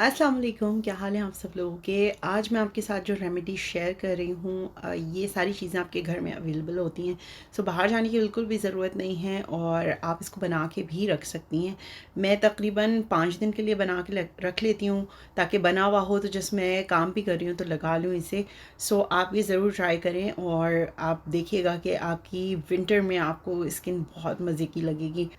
अस्सलाम वालेकुम, क्या हाल है आप सब लोगों के। आज मैं आपके साथ जो रेमेडी शेयर कर रही हूँ, ये सारी चीज़ें आपके घर में अवेलेबल होती हैं। सो बाहर जाने की बिल्कुल भी ज़रूरत नहीं है और आप इसको बना के भी रख सकती हैं। मैं तकरीबन 5 दिन के लिए बना के रख लेती हूँ, ताकि बना हुआ हो तो जिसमें काम भी कर रही हूँ तो लगा लूँ इसे। सो आप ये ज़रूर ट्राई करें और आप देखिएगा कि आपकी विंटर में आपको स्किन बहुत मज़े की लगेगी।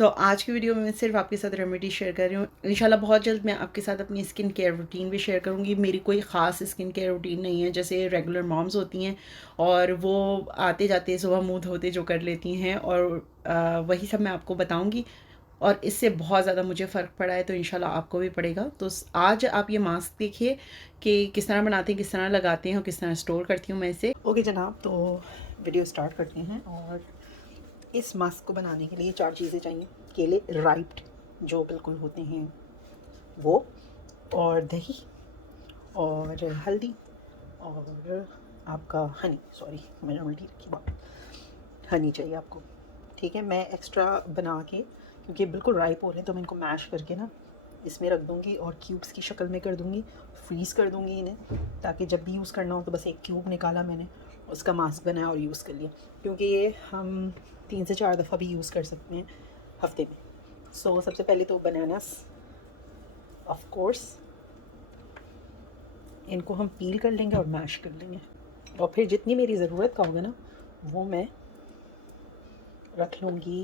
आज की वीडियो में मैं सिर्फ आपके साथ रेमेडी शेयर कर रही हूँ। इंशाल्लाह बहुत जल्द मैं आपके साथ अपनी स्किन केयर रूटीन भी शेयर करूँगी। मेरी कोई ख़ास स्किन केयर रूटीन नहीं है, जैसे रेगुलर मॉम्स होती हैं और वो आते जाते सुबह मुँह धोते जो कर लेती हैं, और वही सब मैं आपको बताऊँगी। और इससे बहुत ज़्यादा मुझे फ़र्क पड़ा है, तो इंशाल्लाह आपको भी पड़ेगा। तो आज आप ये मास्क देखिए कि किस तरह बनाते हैं, किस तरह लगाते हैं और किस तरह स्टोर करती हूँ मैं इसे। ओके जनाब, तो वीडियो स्टार्ट करते हैं। और इस मास्क को बनाने के लिए 4 चीज़ें चाहिए। केले राइप्ड जो बिल्कुल होते हैं वो, और दही, और हल्दी, और आपका हनी, सॉरी मैंने उल्टी रखी बात, हनी चाहिए आपको। ठीक है, मैं एक्स्ट्रा बना के, क्योंकि बिल्कुल राइप हो रहे हैं, तो मैं इनको मैश करके ना इसमें रख दूँगी और क्यूब्स की शक्ल में कर दूँगी, फ्रीज़ कर दूँगी इन्हें, ताकि जब भी यूज़ करना हो तो बस एक क्यूब निकाला मैंने, उसका मास्क बनाया और यूज़ कर लिया। क्योंकि ये हम 3 से 4 दफ़ा भी यूज़ कर सकते हैं हफ्ते में। सबसे पहले तो बनानास, ऑफ कोर्स इनको हम पील कर लेंगे और मैश कर लेंगे, और फिर जितनी मेरी ज़रूरत का होगा ना वो मैं रख लूँगी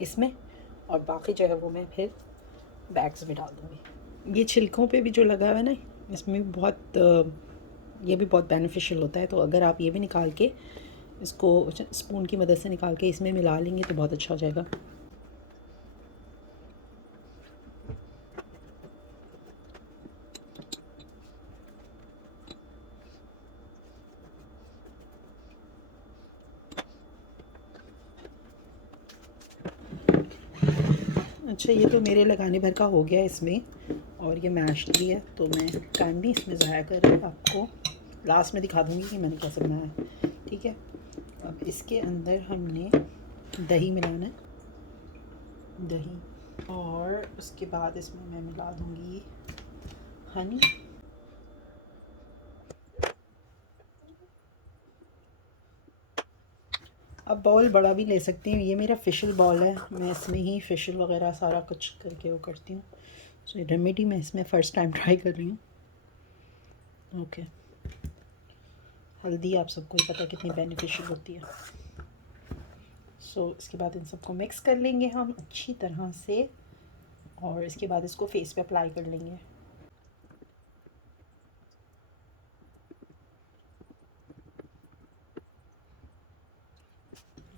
इसमें, और बाकी जो है वो मैं फिर बैग्स में डाल दूँगी। ये छिलकों पे भी जो लगा हुआ है ना, इसमें भी बहुत ये भी बहुत बेनिफिशियल होता है। तो अगर आप ये भी निकाल के इसको स्पून की मदद से निकाल के इसमें मिला लेंगे तो बहुत अच्छा हो जाएगा। अच्छा, ये तो मेरे लगाने भर का हो गया इसमें, और ये मैश भी है, तो मैं टाइम भी इसमें ज़ाया कर रही हूँ। आपको लास्ट में दिखा दूँगी कि मैंने कैसे बनाया है। ठीक है, अब इसके अंदर हमने दही मिलाना है, दही, और उसके बाद इसमें मैं मिला दूँगी हनी, अब बाउल बड़ा भी ले सकती हूँ। ये मेरा फ़िशल बाउल है, मैं इसमें ही फ़िशल वगैरह सारा कुछ करके वो करती हूँ। सो ये रेमेडी मैं इसमें फ़र्स्ट टाइम ट्राई कर रही हूँ। ओके, हल्दी आप सबको ही पता है कितनी बेनिफिशियल होती है। इसके बाद इन सबको मिक्स कर लेंगे हम अच्छी तरह से, और इसके बाद इसको फेस पे अप्लाई कर लेंगे।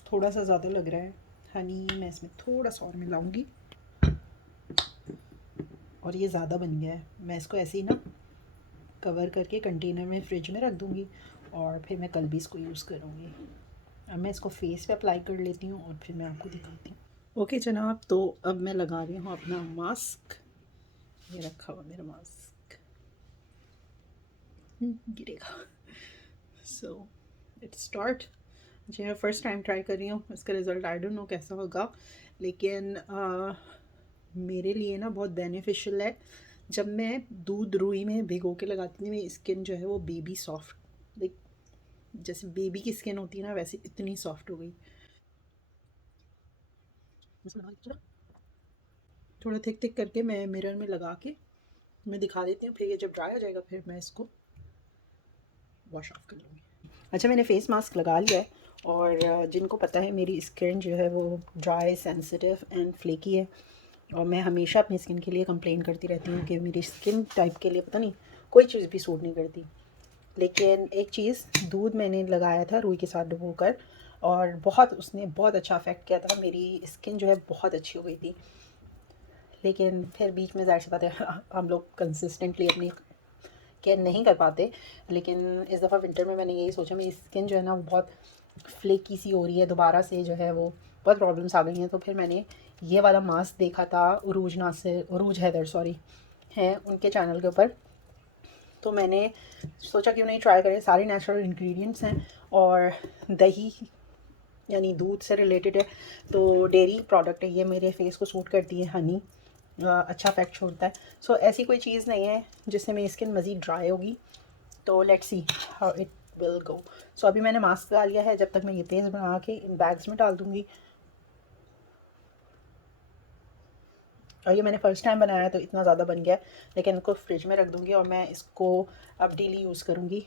थोड़ा सा ज़्यादा लग रहा है हनी, मैं इसमें थोड़ा सा और मिलाऊंगी, और ये ज़्यादा बन गया है। मैं इसको ऐसे ही ना कवर करके कंटेनर में फ्रिज में रख दूँगी, और फिर मैं कल भी इसको यूज़ करूँगी। अब मैं इसको फेस पे अप्लाई कर लेती हूँ और फिर मैं आपको दिखाती हूँ। ओके जनाब, तो अब मैं लगा रही हूँ अपना मास्क। ये रखा हुआ मेरा मास्क, गिरेगा। It's start. जी, मैं फ़र्स्ट टाइम ट्राई कर रही हूँ, इसका रिज़ल्ट आई डोंट नो कैसा होगा, लेकिन मेरे लिए ना बहुत बेनिफिशियल है। जब मैं दूध रुई में भिगो के लगाती थी, मेरी स्किन जो है वो बेबी सॉफ्ट, लाइक जैसे बेबी की स्किन होती है ना, वैसे इतनी सॉफ्ट हो गई। थोड़ा थिक थिक करके मैं मिरर में लगा के मैं दिखा देती हूँ, फिर ये जब ड्राई हो जाएगा फिर मैं इसको वॉश ऑफ कर लूँगी। अच्छा, मैंने फ़ेस मास्क लगा लिया है, और जिनको पता है मेरी स्किन जो है वो ड्राई, सेंसिटिव एंड फ्लेकी है, और मैं हमेशा अपनी स्किन के लिए कंप्लेन करती रहती हूँ कि मेरी स्किन टाइप के लिए पता नहीं कोई चीज़ भी सूट नहीं करती। लेकिन एक चीज़, दूध मैंने लगाया था रुई के साथ डुबो कर, और बहुत उसने बहुत अच्छा इफ़ेक्ट किया था, मेरी स्किन जो है बहुत अच्छी हो गई थी। लेकिन फिर बीच में ज़ाहिर सी बात है हम लोग कंसिस्टेंटली अपनी केयर नहीं कर पाते। लेकिन इस दफ़ा विंटर में मैंने यही सोचा, मेरी स्किन जो है ना बहुत फ्लेकी सी हो रही है, दोबारा से जो है वो बहुत प्रॉब्लम्स आ गई हैं। तो फिर मैंने ये वाला मास्क देखा था, उरूज नासिर, उरूज हैदर सॉरी, हैं उनके चैनल के ऊपर, तो मैंने सोचा क्यों नहीं ट्राई करें। सारे नेचुरल इंग्रेडिएंट्स हैं, और दही यानी दूध से रिलेटेड है, तो डेयरी प्रोडक्ट है ये, मेरे फेस को सूट करती है। हनी, अच्छा इफेक्ट छोड़ता है। सो ऐसी कोई चीज़ नहीं है जिससे मेरी स्किन मज़ीद ड्राई होगी। तो let's see how it will go. So अभी मैंने मास्क डाल लिया है, जब तक मैं ये पेस्ट बना के इन बैग्स में डाल दूँगी। और ये मैंने फ़र्स्ट टाइम बनाया तो इतना ज़्यादा बन गया, लेकिन इनको फ्रिज में रख दूँगी और मैं इसको अब डेली यूज़ करूँगी।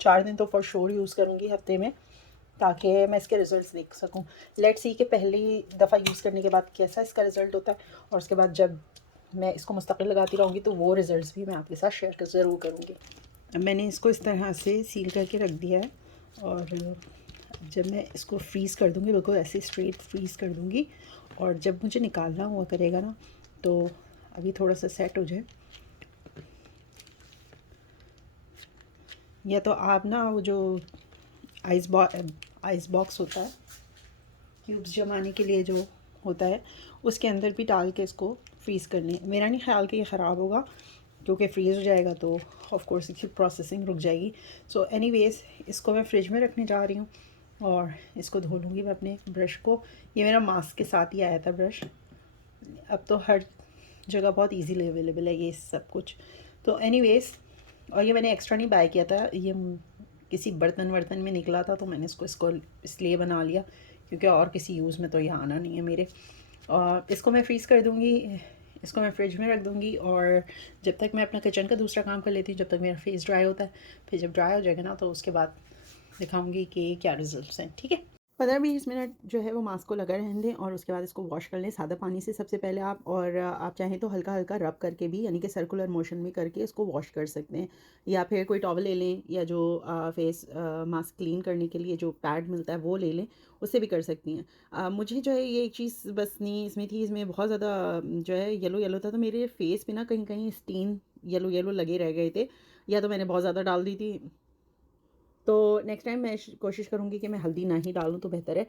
4 दिन तो फॉर श्योर यूज़ करूँगी हफ्ते में, ताकि मैं इसके रिज़ल्ट्स देख सकूँ। लेट्स सी कि पहली दफ़ा यूज़ करने के बाद कैसा इसका रिज़ल्ट होता है, और उसके बाद जब मैं इसको मुस्तकिल लगाती रहूँगी तो वो रिज़ल्ट्स भी मैं आपके साथ शेयर कर ज़रूर करूँगी। अब मैंने इसको इस तरह से सील करके रख दिया है, और जब मैं इसको फ्रीज़ कर दूँगी, बिल्कुल ऐसे स्ट्रेट फ्रीज़ कर दूँगी, और जब मुझे निकालना हुआ करेगा ना, तो अभी थोड़ा सा सेट हो जाए, या तो आप ना वो जो आइस बॉक्स होता है क्यूब्स जमाने के लिए जो होता है, उसके अंदर भी डाल के इसको फ्रीज़ कर लें। मेरा नहीं ख्याल कि ये ख़राब होगा, क्योंकि फ्रीज़ हो जाएगा तो ऑफ़ कोर्स इसकी प्रोसेसिंग रुक जाएगी। सो एनीवेज़ इसको मैं फ्रिज में रखने जा रही हूँ, और इसको धो लूँगी मैं अपने ब्रश को। ये मेरा मास्क के साथ ही आया था ब्रश। अब तो हर जगह बहुत ईजीली अवेलेबल है ये सब कुछ। तो एनीवेज़, और ये मैंने एक्स्ट्रा नहीं बाय किया था, ये किसी बर्तन वर्तन में निकला था, तो मैंने इसको इसलिए बना लिया, क्योंकि और किसी यूज़ में तो ये आना नहीं है मेरे। और इसको मैं फ्रीज़ कर दूँगी, इसको मैं फ्रिज में रख दूँगी, और जब तक मैं अपना किचन का दूसरा काम कर लेती हूँ, जब तक मेरा फेस ड्राई होता है। फिर जब ड्राई हो जाएगा ना, तो उसके बाद दिखाऊँगी कि क्या रिज़ल्ट्स हैं, ठीक है? 15-20 मिनट जो है वो मास्क को लगा रहने दें, और उसके बाद इसको वॉश कर लें सादा पानी से सबसे पहले आप। और आप चाहें तो हल्का-हल्का रब करके भी, यानी कि सर्कुलर मोशन में करके इसको वॉश कर सकते हैं, या फिर कोई टॉवल ले लें, या जो फेस मास्क क्लीन करने के लिए जो पैड मिलता है वो ले लें, उससे भी कर सकती हैं। मुझे जो है ये एक चीज़ बस नहीं इसमें थी, इसमें बहुत ज़्यादा जो है येलो था, तो मेरे फेस पे ना कहीं-कहीं स्टेन येलो लगे रह गए थे, या तो मैंने बहुत ज़्यादा डाल दी थी। तो नेक्स्ट टाइम मैं कोशिश करूँगी कि मैं हल्दी ना ही डालूँ तो बेहतर है,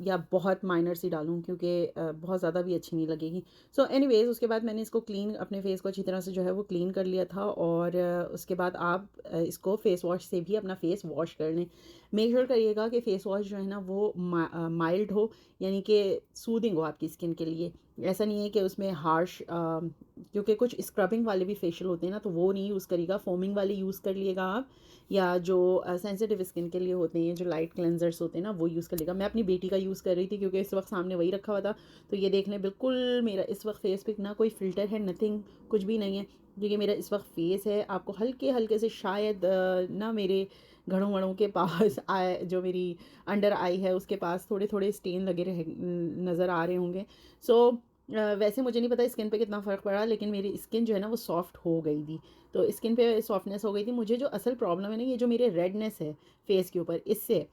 या बहुत माइनर सी डालूँ, क्योंकि बहुत ज़्यादा भी अच्छी नहीं लगेगी। सो एनीवेज़ उसके बाद मैंने इसको क्लीन, अपने फेस को अच्छी तरह से जो है वो क्लीन कर लिया था, और उसके बाद आप इसको फेस वॉश से भी अपना फेस वॉश कर लें। मेक श्योर करिएगा कि फेस वॉश जो है ना वो माइल्ड हो, यानी कि सूदिंग हो आपकी स्किन के लिए। ऐसा नहीं है कि उसमें हार्श, क्योंकि कुछ स्क्रबिंग वाले भी फेशियल होते हैं ना, तो वो नहीं यूज़ करिएगा, फोमिंग वाले यूज़ कर लिएगा आप, या जो सेंसिटिव स्किन के लिए होते हैं, जो लाइट क्लेंजर्स होते हैं ना, वो यूज़ कर लेगा। मैं अपनी बेटी का यूज़ कर रही थी, क्योंकि इस वक्त सामने वही रखा हुआ था। तो ये देख लें, बिल्कुल मेरा इस वक्त फेस पे ना कोई फ़िल्टर है, नथिंग, कुछ भी नहीं है, क्योंकि मेरा इस वक्त फेस है। आपको हल्के हल्के से शायद ना मेरे घड़ों वड़ों के पास आए, जो मेरी अंडर आई है उसके पास थोड़े थोड़े स्टेन लगे रह नज़र आ रहे होंगे। सो वैसे मुझे नहीं पता स्किन पे कितना फ़र्क पड़ा, लेकिन मेरी स्किन जो है ना वो सॉफ्ट हो गई थी। तो स्किन पे सॉफ्टनेस हो गई थी। मुझे जो असल प्रॉब्लम है ना, ये जो मेरे रेडनेस है फेस के ऊपर, इससे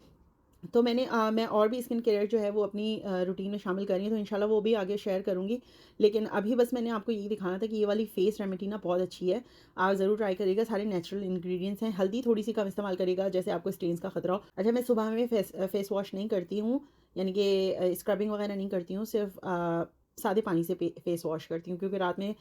तो मैं और भी स्किन केयर जो है वो अपनी रूटीन में शामिल कर रही हूँ, तो इंशाल्लाह वो भी आगे शेयर करूँगी। लेकिन अभी बस मैंने आपको यही दिखाना था कि ये वाली फेस रेमेडी ना बहुत अच्छी है, आप ज़रूर ट्राई करिएगा। सारे नेचुरल इंग्रेडिएंट्स हैं, हल्दी थोड़ी सी कम इस्तेमाल करिएगा, जैसे आपको स्टेन्स का खतरा हो। अच्छा, मैं सुबह में फेस वॉश नहीं करती हूँ, यानी कि स्क्रबिंग वगैरह नहीं करती हूँ, सिर्फ सादे पानी से फेस वॉश करती हूँ, क्योंकि रात में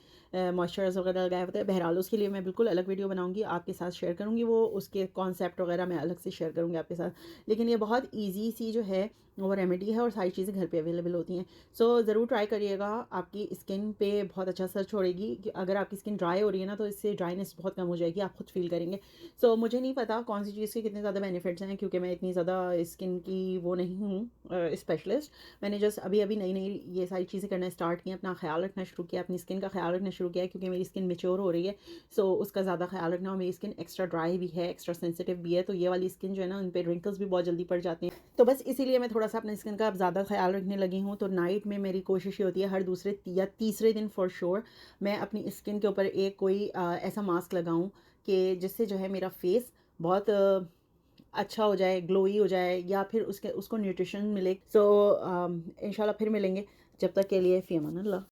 मॉइस्चराइज़र वगैरह लगाया होता है। बहरहाल उसके लिए मैं बिल्कुल अलग वीडियो बनाऊँगी, आपके साथ शेयर करूँगी, वो उसके कॉन्सेप्ट वगैरह मैं अलग से शेयर करूँगी आपके साथ। लेकिन ये बहुत ईजी सी जो है वो रेमेडी है, और सारी चीज़ें घर पे अवेलेबल होती हैं। सो ज़रूर ट्राई करिएगा, आपकी स्किन पे बहुत अच्छा असर छोड़ेगी। कि अगर आपकी स्किन ड्राई हो रही है ना, तो इससे ड्राइनेस बहुत कम हो जाएगी, आप खुद फील करेंगे। सो मुझे नहीं पता कौन सी चीज़ के कितने ज़्यादा बेनिफिट्स हैं, क्योंकि मैं इतनी ज़्यादा स्किन की वो नहीं हूँ स्पेशलिस्ट। मैंने जस्ट अभी अभी नई नई ये सारी चीज़ें करना स्टार्ट किया, अपना ख्याल रखना शुरू किया, अपनी स्किन का ख्याल रखना शुरू किया, क्योंकि मेरी स्किन मेच्योर हो रही है। सो उसका ज़्यादा ख्याल रखना, और मेरी स्किन एक्स्ट्रा ड्राई भी है, एक्स्ट्रा सेंसिटिव भी है, तो ये वाली स्किन जो है ना, उन पर रिंकल्स भी बहुत जल्दी पड़ जाते हैं। तो बस इसीलिए मैं थोड़ा सा अपनी स्किन का अब ज़्यादा ख्याल रखने लगी हूँ। तो नाइट में मेरी कोशिश ये होती है, हर दूसरे या तीसरे दिन फॉर श्योर मैं अपनी स्किन के ऊपर एक कोई ऐसा मास्क लगाऊं कि जिससे जो है मेरा फेस बहुत अच्छा हो जाए, ग्लोई हो जाए, या फिर उसको न्यूट्रिशन मिले। सो इंशाल्लाह फिर मिलेंगे, जब तक के लिए फ़ी अमान अल्लाह।